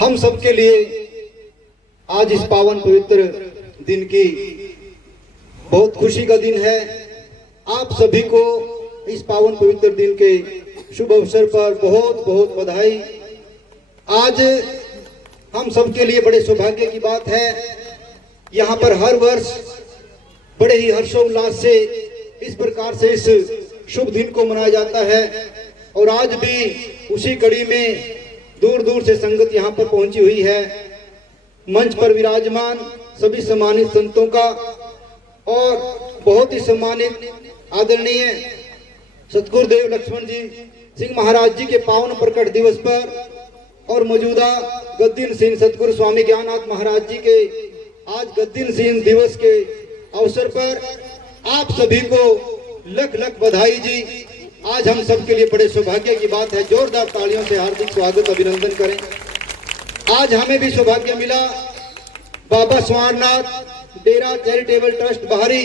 हम सबके लिए आज इस पावन पवित्र दिन की बहुत खुशी का दिन है। आप सभी को इस पावन पवित्र दिन के शुभ अवसर पर बहुत बहुत बधाई। आज हम सबके लिए बड़े सौभाग्य की बात है, यहाँ पर हर वर्ष बड़े ही हर्षोल्लास से इस प्रकार से इस शुभ दिन को मनाया जाता है और आज भी उसी कड़ी में दूर दूर से संगत यहाँ पर पहुंची हुई है। मंच पर विराजमान सभी सम्मानित संतों का और बहुत ही सम्मानित आदरणीय सतगुरुदेव लक्ष्मण जी सिंह महाराज जी के पावन प्रकट दिवस पर और मौजूदा गद्दीन सिंह सतगुरु स्वामी ज्ञाननाथ महाराज जी के आज गद्दीन सिंह दिवस के अवसर पर आप सभी को लख लख बधाई जी। आज हम सबके लिए बड़े सौभाग्य की बात है, जोरदार तालियों से हार्दिक स्वागत अभिनंदन करें। आज हमें भी सौभाग्य मिला, बाबा स्वारनाथ डेरा चैरिटेबल ट्रस्ट बाहरी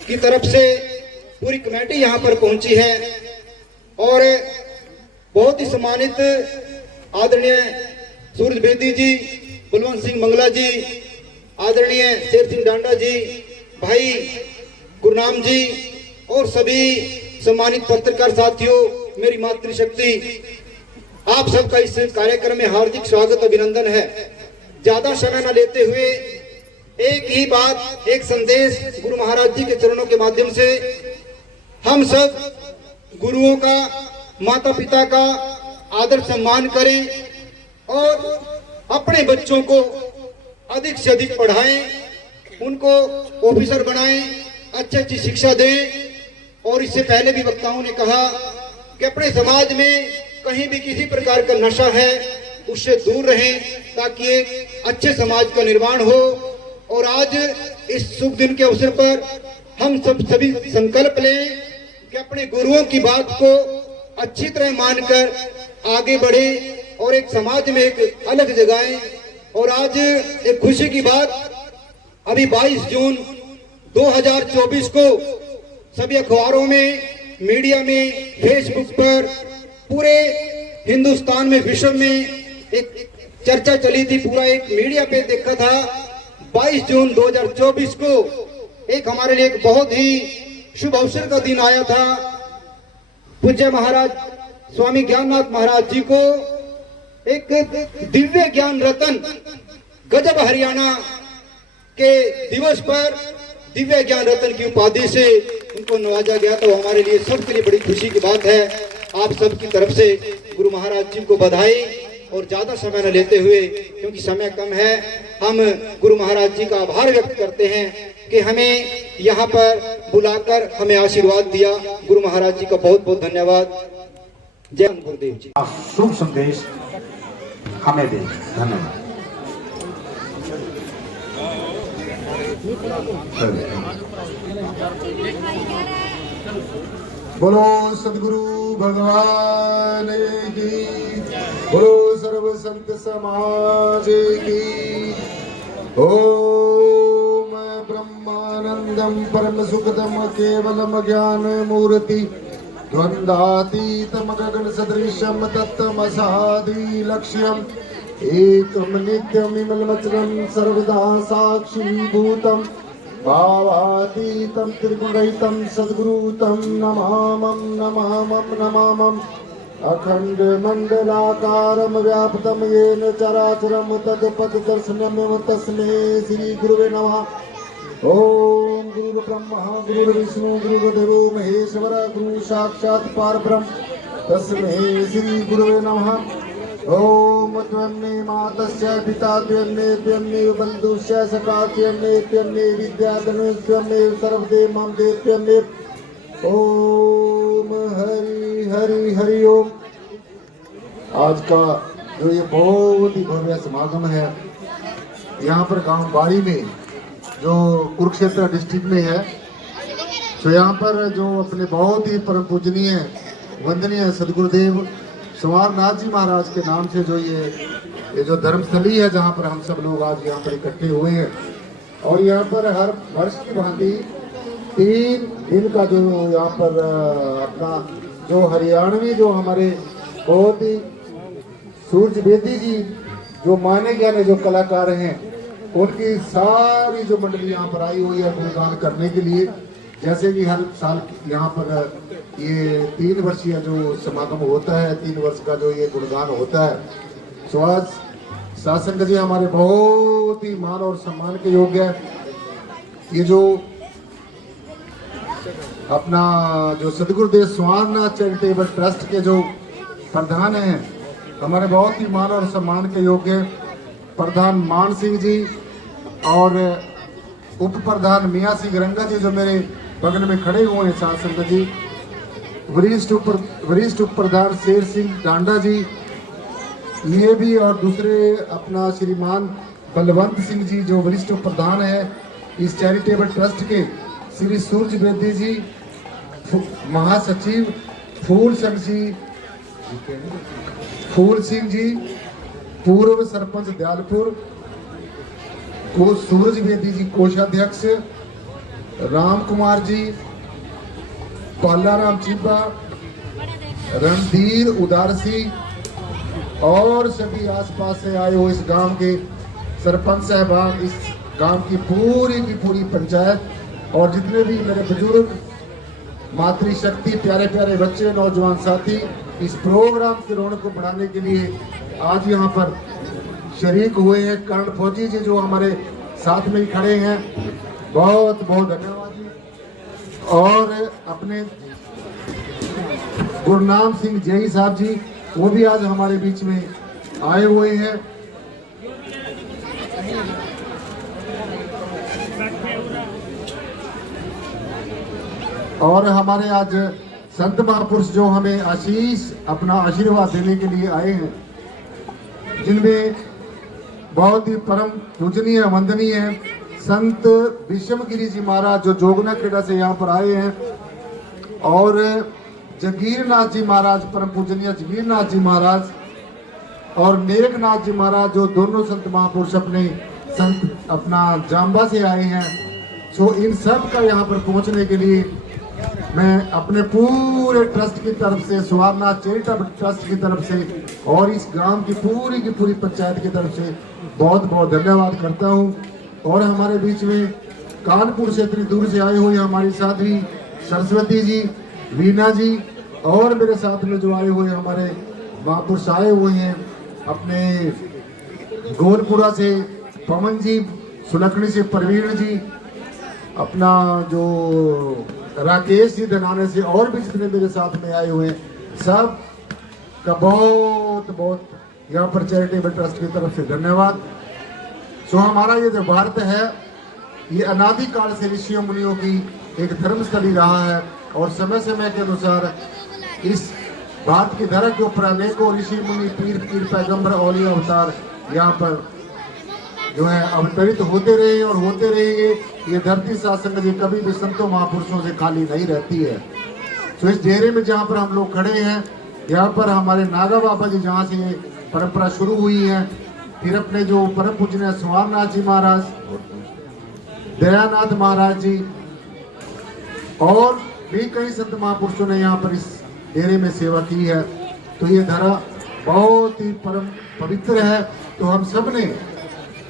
की तरफ से पूरी कमेटी यहाँ पर पहुंची है और बहुत ही सम्मानित आदरणीय सूरज बेदी जी, बलवंत सिंह मंगला जी, आदरणीय शेर सिंह डांडा जी, भाई गुरनाम जी और सभी सम्मानित पत्रकार साथियों, मेरी मातृशक्ति, आप सबका इस कार्यक्रम में हार्दिक स्वागत अभिनंदन है। ज्यादा समय न लेते हुए एक ही बात, एक संदेश गुरु महाराज जी के चरणों के माध्यम से हम सब गुरुओं का, माता पिता का आदर सम्मान करें और अपने बच्चों को अधिक से अधिक पढ़ाएं, उनको ऑफिसर बनाएं, अच्छी शिक्षा दें। और इससे पहले भी वक्ताओं ने कहा कि अपने समाज में कहीं भी किसी प्रकार का नशा है उससे दूर रहें ताकि एक अच्छे समाज का निर्माण हो। और आज इस शुभ दिन के अवसर पर हम सभी संकल्प लें कि अपने गुरुओं की बात को अच्छी तरह मानकर आगे बढ़े और एक समाज में एक अलग जगाएं। और आज एक खुशी की बात, अभी 22 जून 2024 को सभी अखबारों में, मीडिया में, फेसबुक पर, पूरे हिंदुस्तान में, विश्व में एक चर्चा चली थी, पूरा एक मीडिया पे देखा था। 22 जून 2024 को एक हमारे लिए एक बहुत ही शुभ अवसर का दिन आया था। पूज्य महाराज स्वामी ज्ञाननाथ महाराज जी को एक दिव्य ज्ञान रतन गजब हरियाणा के दिवस पर दिव्य ज्ञान रतन की उपाधि से उनको नवाजा गया। तो हमारे लिए सबके लिए बड़ी खुशी की बात है। आप सबकी तरफ से गुरु महाराज जी को बधाई। और ज्यादा समय न लेते हुए, क्योंकि समय कम है, हम गुरु महाराज जी का आभार व्यक्त करते हैं कि हमें यहाँ पर बुलाकर हमें आशीर्वाद दिया। गुरु महाराज जी का बहुत बहुत धन्यवाद। जय गुरुदेव जी। शुभ संदेश हमें दे। धन्यवाद। बोलो सदगुरु भगवान की, बोलो सर्व संत समाज की। ओम ब्रह्मानंदम परम सुखदम केवलम ज्ञान मूर्ति द्वंद्वातीतम गगन सदृशम तत्तमसादि लक्ष्यम एकम नित्यम विमलमचलम सर्वदा साक्षी भूतम भावातीतं त्रिगुणरहितं सद्गुरुतं नमामं नमामं नमामं। अखंड मंडलाकारं व्याप्तं येन चराचरं तत्पददर्शनमेव तस्मै श्री गुरुवे नमः। ओम गुरु ब्रह्मा गुरु विष्णु गुरुदेवो महेश्वर गुरु साक्षात् परब्रह्म तस्मै श्री गुरुवे नमः। ओम त्वन्ने मातस्य पिता त्वन्ने त्वन्ने बन्धुस्य सखा त्वन्ने त्वन्ने विद्याधनु त्वन्ने सर्वदेव मम देव त्वन्ने। ओम हरि हरि हरि ओम। आज का जो ये बहुत ही भव्य समागम है यहाँ पर गांव बाड़ी में, जो कुरुक्षेत्र डिस्ट्रिक्ट में है, तो यहाँ पर जो अपने बहुत ही परम पूजनीय वंदनीय सदगुरुदेव स्वारनाथ जी महाराज के नाम से जो ये जो धर्मस्थली है जहाँ पर हम सब लोग आज यहाँ पर इकट्ठे हुए हैं। और यहाँ पर हर वर्ष की भांति 3 दिन का जो यहाँ पर अपना जो हरियाणवी जो हमारे बहुत ही सूरज बेदी जी जो माने जाने जो कलाकार हैं उनकी सारी जो मंडली यहाँ पर आई हुई है गुणगान करने के लिए। जैसे कि हर साल यहाँ पर ये 3 वर्षीय जो समागम होता है, 3 वर्ष का जो ये गुणगान होता है, सो आज शासन जी हमारे बहुत ही मान और सम्मान के योग्य है। ये जो अपना जो सदगुरुदेव स्वामीनाथ चैरिटेबल ट्रस्ट के जो प्रधान हैं, हमारे बहुत ही मान और सम्मान के योग्य प्रधान मान सिंह जी और उप प्रधान मियाँ सिंह रंगा जी जो मेरे बगल में खड़े हुए हैं, साथ संगत जी, वरिष्ठ उप प्रधान शेर सिंह डांडा जी, ये भी, और दूसरे अपना श्रीमान बलवंत सिंह जी जो वरिष्ठ उप प्रधान है इस चैरिटेबल ट्रस्ट के, श्री सूरज बेदी जी, महासचिव फूल सिंह जी, पूर्व सरपंच दयालपुर को सूरज बेदी जी कोषाध्यक्ष, राम कुमार जी, पालाराम चिब्बा, रणधीर उदारसी और सभी आसपास से आए हुए इस गांव के सरपंच साहबान, इस गांव की पूरी पंचायत और जितने भी मेरे बुजुर्ग, मातृशक्ति, प्यारे प्यारे बच्चे, नौजवान साथी, इस प्रोग्राम की रौनक को बढ़ाने के लिए आज यहाँ पर शरीक हुए हैं। कर्ण फौजी जी जो हमारे साथ में ही खड़े हैं, बहुत बहुत धन्यवाद जी। और अपने गुरनाम सिंह जई साहब जी, वो भी आज हमारे बीच में आए हुए हैं। और हमारे आज संत महापुरुष जो हमें अपना आशीर्वाद देने के लिए आए हैं, जिनमें बहुत ही परम पूजनीय वंदनीय है संत विषमगिरी जी महाराज जो जोगना खेड़ा से यहाँ पर आए हैं, और जगीरनाथ जी महाराज, परम पूजनीय जगीरनाथ जी महाराज, और मेघनाथ जी महाराज जो दोनों संत महापुरुष अपना जाम्बा से आए हैं। सो इन सब का यहाँ पर पहुँचने के लिए मैं अपने पूरे ट्रस्ट की तरफ से, स्वामीनाथ चैरिटेबल ट्रस्ट की तरफ से और इस गांव की पूरी पंचायत की तरफ से बहुत बहुत धन्यवाद करता हूं। और हमारे बीच में कानपुर से इतनी दूर से आए हुए हमारी साथी सरस्वती जी, वीना जी, और मेरे साथ में जो आए हुए हमारे महापुरुष आए हुए हैं अपने गोलपुरा से पवन जी, सुलखनी से परवीन जी, अपना जो राकेश जी धनाने से, और भी जितने मेरे साथ में आए हुए हैं, सब का बहुत बहुत यहाँ पर चैरिटेबल ट्रस्ट की तरफ से धन्यवाद। सो हमारा ये जो भारत है, ये अनादि काल से ऋषियों मुनियों की एक धर्मस्थली रहा है, और समय समय के अनुसार इस भारत की धरा के ऊपर अनेकों ऋषि मुनि, पीर पैगंबर, औलिया अवतार यहाँ पर जो है अवतरित होते रहे और होते रहेंगे। ये धरती शासन जी कभी भी संतों महापुरुषों से खाली नहीं रहती है। तो इस डेरे में जहाँ पर हम लोग खड़े हैं, यहाँ पर हमारे नागा बाबा जी जहाँ से ये परंपरा शुरू हुई है, फिर अपने जो परम पूजनीय स्वामीनाथ जी महाराज, दयानाथ महाराज जी, और भी कई संत महापुरुषों ने यहाँ पर इस डेरे में सेवा की है। तो ये धरा बहुत ही परम पवित्र है। तो हम सब ने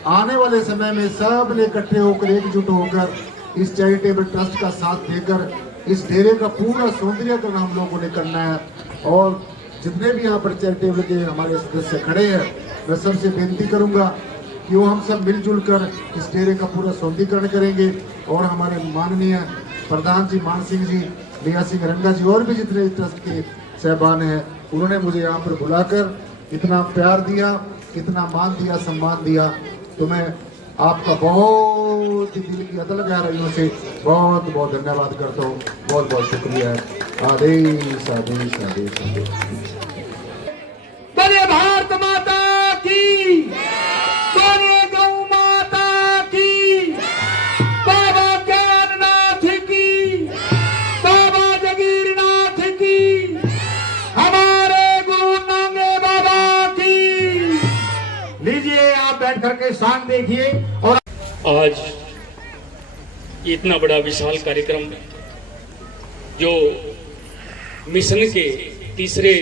आने वाले समय में सब ने इकट्ठे होकर, एकजुट होकर इस चैरिटेबल ट्रस्ट का साथ देकर इस डेरे का पूरा सौंदर्यीकरण हम लोगों ने करना है। और जितने भी यहाँ पर चैरिटेबल के हमारे सदस्य खड़े हैं, मैं सबसे बेनती करूँगा कि वो हम सब मिलजुल कर इस डेरे का पूरा सौंदर्यीकरण करेंगे। और हमारे माननीय प्रधान जी मान सिंह जी, मियाँ सिंह रंगा जी, और भी जितने ट्रस्ट के सहबान हैं, उन्होंने मुझे यहाँ पर बुलाकर इतना प्यार दिया, इतना मान दिया, सम्मान दिया। तो मैं आपका बहुत ही दिल की अतल गहराइयों से बहुत बहुत धन्यवाद करता हूँ। बहुत बहुत शुक्रिया है। आदेश आदेश आदेश आदेश। बोले भारत माता की, बोले गौ माता की, बाबा ज्ञाननाथ की, बाबा जगीरनाथ की, हमारे गुरु नांगे बाबा की। लीजिए आप बैठ करके शान देखिए। और आज इतना बड़ा विशाल कार्यक्रम जो मिशन के तीसरे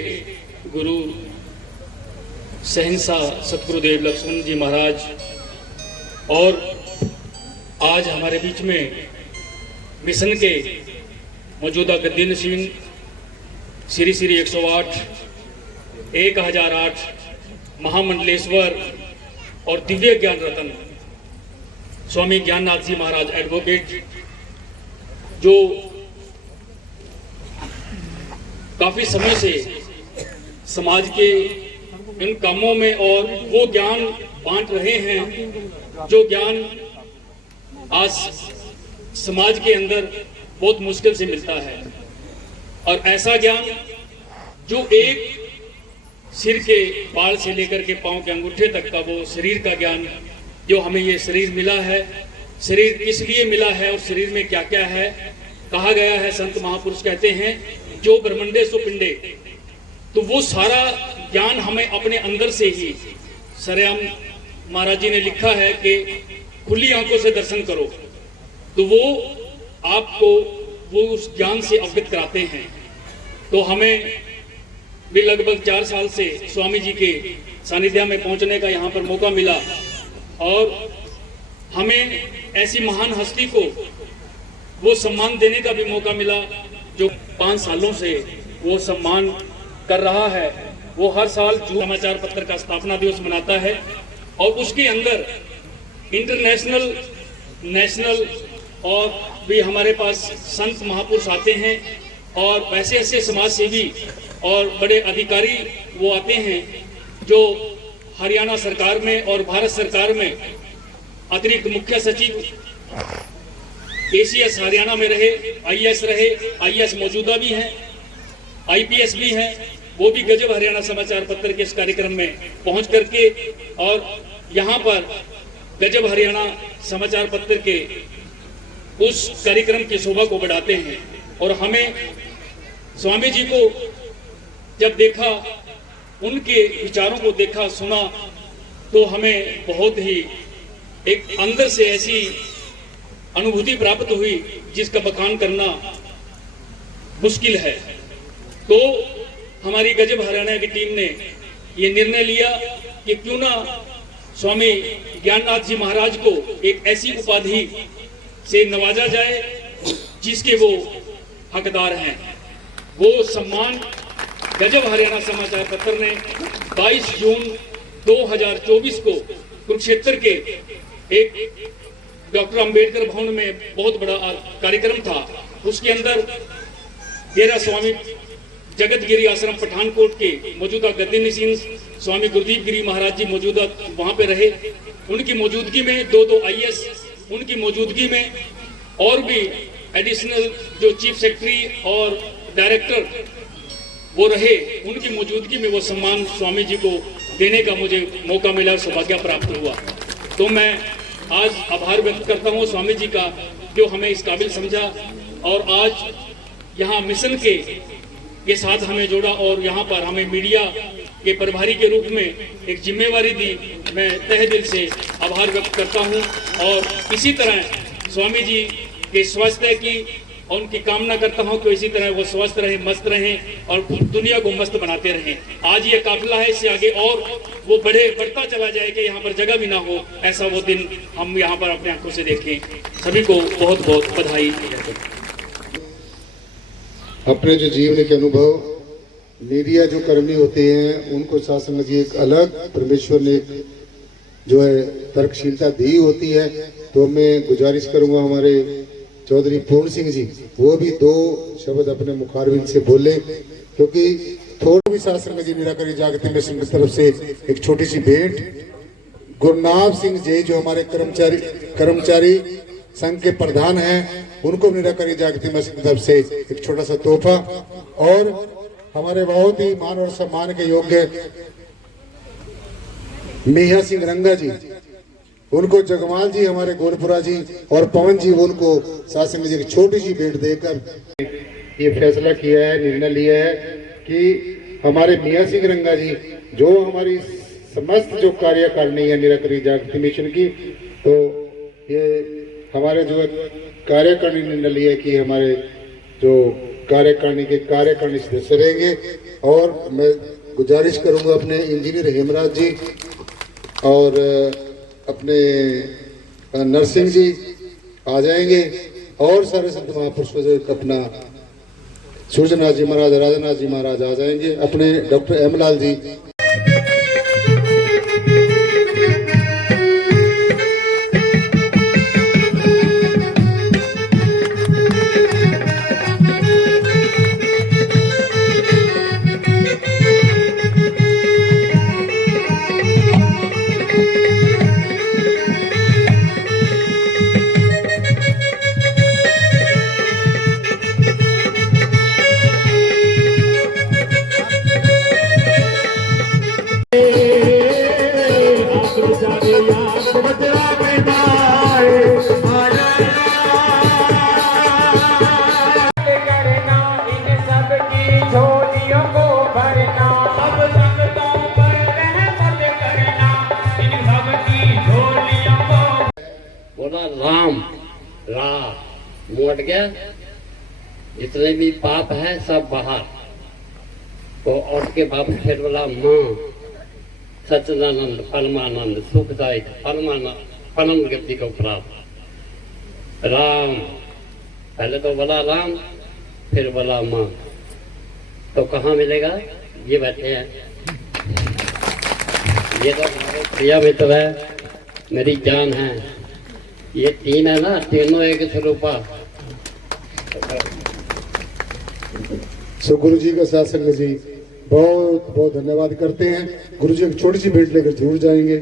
गुरु शहंशाह सतगुरुदेव लक्ष्मण जी महाराज और आज हमारे बीच में मिशन के मौजूदा गद्दी नशीन श्री श्री 108 1008 महामंडलेश्वर और दिव्य ज्ञान रतन स्वामी ज्ञाननाथ जी महाराज एडवोकेट, जो काफी समय से समाज के इन कामों में और वो ज्ञान बांट रहे हैं जो ज्ञान आज समाज के अंदर बहुत मुश्किल से मिलता है। और ऐसा ज्ञान जो एक सिर के बाल से लेकर के पांव के अंगूठे तक का वो शरीर का ज्ञान, जो हमें ये शरीर मिला है, शरीर किस लिए मिला है और शरीर में क्या क्या है। कहा गया है, संत महापुरुष कहते हैं, जो ब्रह्मंडे सो पिंडे। तो वो सारा ज्ञान हमें अपने अंदर से ही, सरेआम महाराज जी ने लिखा है कि खुली आंखों से दर्शन करो, तो वो आपको वो उस ज्ञान से अवगत कराते हैं। तो हमें भी लगभग 4 साल से स्वामी जी के सानिध्य में पहुंचने का यहाँ पर मौका मिला और हमें ऐसी महान हस्ती को वो सम्मान देने का भी मौका मिला जो 5 सालों से वो सम्मान कर रहा है। वो हर साल समाचार पत्र का स्थापना दिवस मनाता है और उसके अंदर इंटरनेशनल, नेशनल और भी हमारे पास संत महापुरुष आते हैं और वैसे ऐसे समाज सेवी और बड़े अधिकारी वो आते हैं जो हरियाणा सरकार में और भारत सरकार में अतिरिक्त मुख्य सचिव ACS हरियाणा में रहे, IAS रहे, IAS मौजूदा भी हैं, IPS भी हैं, वो भी गजब हरियाणा समाचार पत्र के इस कार्यक्रम में पहुंच करके और यहाँ पर गजब हरियाणा समाचार पत्र के उस कार्यक्रम की शोभा को बढ़ाते हैं। और हमें स्वामी जी को जब देखा, उनके विचारों को देखा, सुना, तो हमें बहुत ही एक अंदर से ऐसी अनुभूति प्राप्त हुई जिसका बखान करना मुश्किल है। तो हमारी गजब हरियाणा की टीम ने ये निर्णय लिया कि क्यों ना स्वामी ज्ञाननाथ जी महाराज को एक ऐसी उपाधि से नवाजा जाए जिसके वो हकदार हैं। वो सम्मान गजब हरियाणा समाचार पत्र ने 22 जून 2024 को कुरुक्षेत्र के एक डॉक्टर अंबेडकर भवन में बहुत बड़ा कार्यक्रम था। उसके अंदर डेरा स्वामी जगतगिरी आश्रम पठानकोट के मौजूदा गद्दी नशीन स्वामी गुरदीप गिरी महाराज जी मौजूदा वहां पे रहे। उनकी मौजूदगी में दो IAS, उनकी मौजूदगी में और भी एडिशनल जो चीफ सेक्रेटरी और डायरेक्टर वो रहे, उनकी मौजूदगी में वो सम्मान स्वामी जी को देने का मुझे मौका मिला और सौभाग्य प्राप्त हुआ। तो मैं आज आभार व्यक्त करता हूँ स्वामी जी का, जो हमें इस काबिल समझा और आज यहाँ मिशन के साथ हमें जोड़ा और यहाँ पर हमें मीडिया के प्रभारी के रूप में एक जिम्मेवारी दी। मैं तहे दिल से आभार व्यक्त करता हूँ और इसी तरह स्वामी जी के स्वास्थ्य की और उनकी कामना करता हूँ कि इसी तरह वो स्वस्थ रहें, मस्त रहें और दुनिया को मस्त बनाते रहें। आज ये काफिला है, इससे आगे और वो बढ़ता चला जाए कि यहाँ पर जगह भी ना हो, ऐसा वो दिन हम यहाँ पर अपने आंखों से देखें। सभी को बहुत बहुत बधाई। अपने जो जीवन के अनुभव मीडिया जो कर्मी होते हैं उनको साथ संग जी एक अलग परमेश्वर ने जो है तर्कशीलता दी होती है। तो मैं गुजारिश करूंगा हमारे चौधरी पूर्ण सिंह जी वो भी 2 शब्द अपने मुखारबिंद से बोले, क्योंकि थोड़ा भी साथ संग जी निराकरी जागृति मिशन की तरफ से एक छोटी सी भेंट। गुरनाम सिंह जी जो हमारे कर्मचारी संघ के प्रधान हैं, उनको निराकरी जागृति मिशन की तरफ से एक छोटा सा तोहफा। और हमारे बहुत ही मान और सम्मान के योग्य मिया सिंह रंगा जी, उनको जगमाल जी हमारे गोलपुरा जी और पवन जी, उनको शासन ने एक छोटी सी भेंट देकर ये फैसला किया है, निर्णय लिया है कि हमारे मिया सिंह रंगा जी जो हमारी समस्त जो कार्यकारिणी है निराकरी जागृति मिशन की, तो ये हमारे जो कार्यकारिणी ने निर्णय लिया कि हमारे जो कार्यकारिणी के कार्यकारिणी सदस्य रहेंगे। और मैं गुजारिश करूंगा अपने इंजीनियर हेमराज जी और अपने नरसिंह जी आ जाएंगे और सारे संत महापुरुषों से अपना सूर्यनाथ जी महाराज, राजानाथ जी महाराज आ जाएंगे, अपने डॉक्टर हेमलाल जी। बोला राम रा मोट गया, जितने भी पाप है सब बाहर। तो और के बाद फिर बोला माँ सच्चिदानंद परमानंद सुखदायक परम गति को प्राप्त। राम पहले तो बोला राम, फिर बोला माँ। तो कहाँ मिलेगा? ये बैठे हैं, ये तो हमारे प्रिय मित्र है, मेरी जान है। ये तीन है ना, तीनों एक स्वरूपा। सो गुरु जी का शासन जी बहुत बहुत धन्यवाद करते हैं। गुरु जी एक छोटी सी भेंट लेकर जरूर जाएंगे।